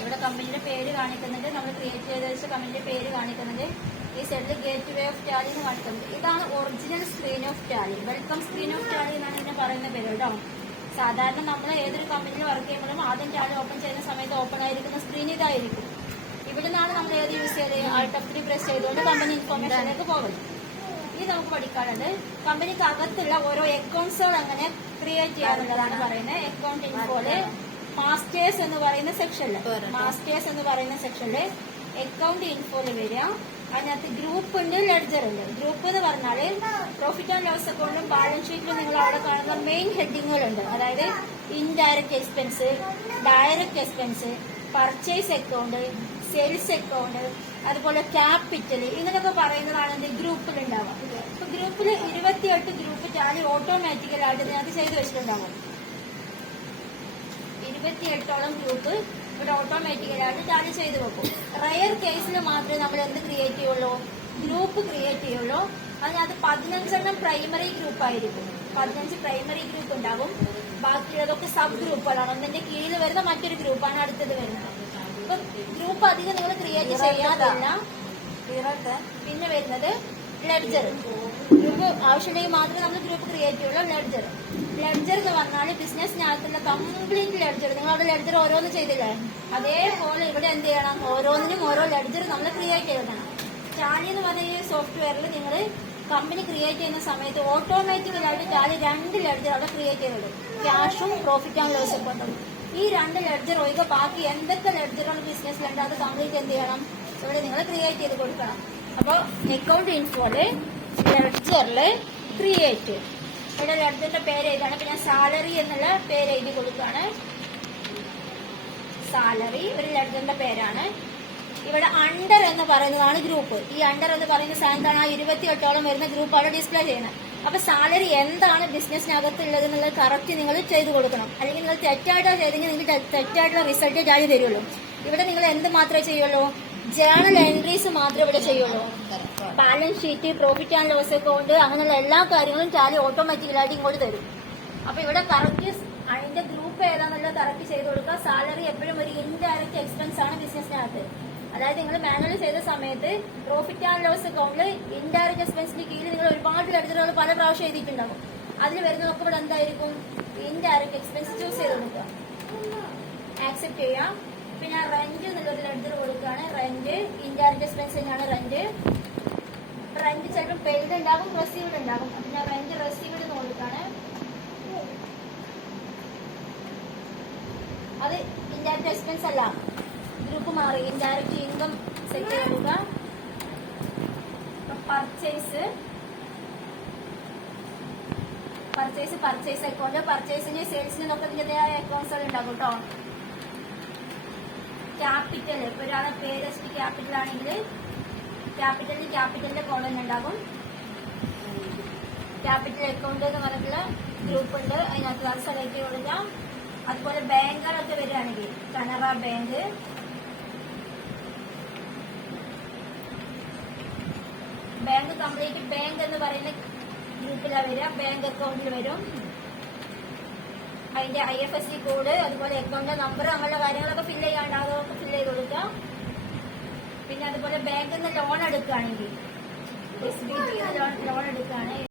ഇവിടെ കമ്പനിയുടെ പേര് കാണിക്കുന്നുണ്ട്, നമ്മൾ ക്രിയേറ്റ് ചെയ്ത വെച്ച കമ്പനിയുടെ പേര് കാണിക്കുന്നുണ്ട്. ഈ സൈഡിൽ ഗേറ്റ് വേ ഓഫ് ടാലി എന്ന് കാണിക്കുന്നത്. ഇതാണ് original screen off Tally. Welcome screen off Tally എന്നാണ് ഇതിനെ പറയുന്ന പേര് കേട്ടോ. സാധാരണ നമ്മൾ ഏതൊരു കമ്പനിയിൽ വർക്ക് ചെയ്യുമ്പോഴും ആദ്യം ടാലി ഓപ്പൺ ചെയ്യുന്ന സമയത്ത് ഓപ്പൺ ആയിരിക്കുന്ന സ്ക്രീൻ ഇതായിരിക്കും. ഇവിടെ നിന്നാണ് നമ്മൾ ഏത് യൂസ് ചെയ്ത് Alt F3 പ്രസ് ചെയ്തുകൊണ്ട് കമ്പനി ഇൻഫോർമേഷനിലേക്ക് പോകുന്നത്. ഇത് നമുക്ക് പഠിക്കാനുള്ളത് കമ്പനിക്ക് അകത്തുള്ള ഓരോ അക്കൗണ്ട്സുകൾ എങ്ങനെ ക്രിയേറ്റ് ചെയ്യാനുള്ളതാണ് പറയുന്നത്. അക്കൗണ്ട് ഇൻഫോയില് മാസ്റ്റേഴ്സ് എന്ന് പറയുന്ന സെക്ഷനില് അക്കൗണ്ട് ഇൻഫോയില് വരിക. അതിനകത്ത് ഗ്രൂപ്പ് ഉണ്ട്, ലെഡ്ജർ ഉണ്ട്. ഗ്രൂപ്പ് എന്ന് പറഞ്ഞാല് പ്രോഫിറ്റ് ആൻഡ് ലോസ് അക്കൗണ്ടും ബാലൻസ് ഷീറ്റിലും നിങ്ങൾ അവിടെ കാണുന്ന മെയിൻ ഹെഡിങ്ങുകളുണ്ട്. അതായത് indirect expense, direct expense, purchase account, sales account, അതുപോലെ ക്യാപിറ്റൽ, ഇങ്ങനെയൊക്കെ പറയുന്നതാണ് എന്റെ ഗ്രൂപ്പിൽ ഉണ്ടാവുക. ഇപ്പൊ ഗ്രൂപ്പിൽ 28 ഗ്രൂപ്പ് ടാലി ഓട്ടോമാറ്റിക്കലായിട്ട് ഇതിനകത്ത് ചെയ്തു വെച്ചിട്ടുണ്ടാവും. 28ഓളം ഗ്രൂപ്പ് ഇവിടെ ഓട്ടോമാറ്റിക്കലായിട്ട് ടാലി ചെയ്ത് വെക്കും. റയർ കേസിൽ മാത്രമേ നമ്മൾ എന്ത് ക്രിയേറ്റ് ചെയ്യുള്ളൂ, ഗ്രൂപ്പ് ക്രിയേറ്റ് ചെയ്യുള്ളൂ. അതിനകത്ത് 15 പ്രൈമറി ഗ്രൂപ്പ് ആയിരിക്കും. 15 പ്രൈമറി ഗ്രൂപ്പ് ഉണ്ടാവും. ബാക്കിയുള്ളതൊക്കെ സബ് ഗ്രൂപ്പുകളാണ്. ഒന്നിന്റെ കീഴിൽ വരുന്ന മറ്റൊരു ഗ്രൂപ്പാണ് അടുത്തത് വരുന്നത്. അപ്പൊ ഗ്രൂപ്പ് അധികം നിങ്ങൾ ക്രിയേറ്റ് ചെയ്യാറില്ല. പിന്നെ വരുന്നത് ലെഡ്ജർ. ഗ്രൂപ്പ് ആവശ്യമുണ്ടെങ്കിൽ മാത്രമേ നമ്മൾ ഗ്രൂപ്പ് ക്രിയേറ്റ് ചെയ്യുള്ളൂ. ലെഡ്ജർ എന്ന് പറഞ്ഞാൽ ബിസിനസ്സിനകത്തുള്ള കംപ്ലീറ്റ് ലെഡ്ജർ. നിങ്ങൾ അവിടെ ലെഡ്ജർ ഓരോന്ന് ചെയ്തില്ലേ, അതേപോലെ ഇവിടെ എന്ത് ചെയ്യണം, ഓരോന്നിനും ഓരോ ലെഡ്ജർ നമ്മൾ ക്രിയേറ്റ് ചെയ്യണം. ടാലി എന്ന് പറഞ്ഞ ഈ സോഫ്റ്റ്വെയറിൽ നിങ്ങൾ കമ്പനി ക്രിയേറ്റ് ചെയ്യുന്ന സമയത്ത് ഓട്ടോമാറ്റിക്കലായിട്ട് ടാലി 2 ലെഡ്ജർ അവിടെ ക്രിയേറ്റ് ചെയ്തിടും. ക്യാഷും പ്രോഫിറ്റ് ആൻഡ് ലോസ് അക്കൗണ്ടും. ഈ 2 ലെഡ്ജർ ഒഴികെ ബാക്കി എന്തൊക്കെ ലെഡ്ജറുകൾ ബിസിനസ്സിലുണ്ട് അത് കംപ്ലീറ്റ് എന്ത് ചെയ്യണം, ഇവിടെ നിങ്ങൾ ക്രിയേറ്റ് ചെയ്ത് കൊടുക്കണം. അപ്പോൾ അക്കൗണ്ട് ഇൻഫോയില് ലെഡ്ജറില് ക്രിയേറ്റ്. ഇവിടെ ലെഡ്ജറിന്റെ പേര് എഴുതാണ്. പിന്നെ സാലറി എന്നുള്ള പേര് എഴുതി കൊടുക്കുകയാണ്. സാലറി ഒരു ലെഡ്ജറിന്റെ പേരാണ്. ഇവിടെ അണ്ടർ എന്ന് പറയുന്നതാണ് ഗ്രൂപ്പ്. ഈ അണ്ടർ എന്ന് പറയുന്ന സ്ഥാനത്താണ് ആ 28ഓളം വരുന്ന ഗ്രൂപ്പ് അവിടെ ഡിസ്പ്ലേ ചെയ്യുന്നത്. അപ്പൊ സാലറി എന്താണ് ബിസിനസ്സിനകത്തുള്ളത് എന്നുള്ളത് കറക്റ്റ് നിങ്ങൾ ചെയ്ത് കൊടുക്കണം. അല്ലെങ്കിൽ നിങ്ങൾ തെറ്റായിട്ടോ ചെയ്തെങ്കിൽ നിങ്ങൾക്ക് തെറ്റായിട്ടുള്ള റിസൾട്ട് ടാലി തരുള്ളൂ. ഇവിടെ നിങ്ങൾ എന്ത് മാത്രമേ ചെയ്യുള്ളൂ, ജേണൽ എൻട്രീസ് മാത്രമേ ഇവിടെ ചെയ്യുള്ളൂ. Balance sheet, profit and loss account, അങ്ങനെയുള്ള എല്ലാ കാര്യങ്ങളും ടാലി ഓട്ടോമാറ്റിക്കലായിട്ട് ഇങ്ങോട്ട് തരും. അപ്പൊ ഇവിടെ കറക്റ്റ് അതിന്റെ ഗ്രൂപ്പ് ഏതാണെന്നുള്ളത് കറക്റ്റ് ചെയ്ത് കൊടുക്കുക. സാലറി എപ്പോഴും ഒരു ഇൻഡയറക്റ്റ് എക്സ്പെൻസ് ആണ് ബിസിനസ്സിനകത്ത്. അതായത് നിങ്ങൾ മാനുവൽ ചെയ്ത സമയത്ത് പ്രോഫിറ്റ് ആൻഡ് ലോസ് അക്കൗണ്ടിൽ ഇൻഡയറക്റ്റ് എക്സ്പെൻസിന്റെ കീഴിൽ നിങ്ങൾ ഒരുപാട് ലെഡ്ജറുകൾ പല പ്രാവശ്യം എഴുതിയിട്ടുണ്ടാവും. അതിൽ വരുന്നതൊക്കെ ഇവിടെ എന്തായിരിക്കും, ഇൻഡയറക്റ്റ് എക്സ്പെൻസ് ചൂസ് ചെയ്ത് കൊടുക്കുക, ആക്സെപ്റ്റ് ചെയ്യാം. പിന്നെ റെന്റ് എന്നുള്ളൊരു ലെഡ്ജർ കൊടുക്കുകയാണ്. റെന്റ് ഇൻഡയറക്റ്റ് എക്സ്പെൻസ് തന്നെയാണ് റെന്റ്. റെന്റ് ചിലപ്പോൾ പെയ്ഡ് ഉണ്ടാകും, റെസീവ്ഡ് ഉണ്ടാകും. അപ്പൊ ഞാൻ റെന്റ് റെസീവ്ഡ് എന്ന് കൊടുക്കുകയാണ്. അത് ഇൻഡയറക്റ്റ് എക്സ്പെൻസ് അല്ല, ഗ്രൂപ്പ് മാറി. ഇൻഡയറക്റ്റ് ഇൻകം സെറ്റ് ചെയ്യുക. Purchase account. പർച്ചേസിന് സെയിൽസിനും ഒക്കെ ഇതിൻ്റെതായ അക്കൗണ്ട്സുകൾ ഉണ്ടാകും കേട്ടോ. ക്യാപിറ്റൽ, ഇപ്പൊ ഒരാളെ പേര് ക്യാപിറ്റൽ ആണെങ്കിൽ ക്യാപിറ്റലിന്റെ കോളം ഉണ്ടാകും. ക്യാപിറ്റൽ അക്കൗണ്ട് എന്ന് പറഞ്ഞിട്ടുള്ള ഗ്രൂപ്പ് ഉണ്ട്. അതിനകത്ത് അത് സെലക്ട് ചെയ്ത് കൊടുക്കാം. അതുപോലെ ബാങ്കറൊക്കെ വരികയാണെങ്കിൽ കനറ ബാങ്ക്, കംപ്ലീറ്റ് ബാങ്ക് എന്ന് പറയുന്ന ഗ്രൂപ്പിലാണ് വരിക. ബാങ്ക് അക്കൗണ്ടിൽ വരും. അതിന്റെ IFSC കോഡ്, അതുപോലെ അക്കൗണ്ട് നമ്പർ, അങ്ങനെയുള്ള കാര്യങ്ങളൊക്കെ ഫില്ല് ചെയ്യാണ്ടാവും. അതൊക്കെ ഫില്ല് ചെയ്ത് കൊടുക്കുക. പിന്നെ അതുപോലെ ബാങ്കിൽ നിന്ന് ലോൺ എടുക്കുകയാണെങ്കിൽ SBI ലോൺ എടുക്കുകയാണ്.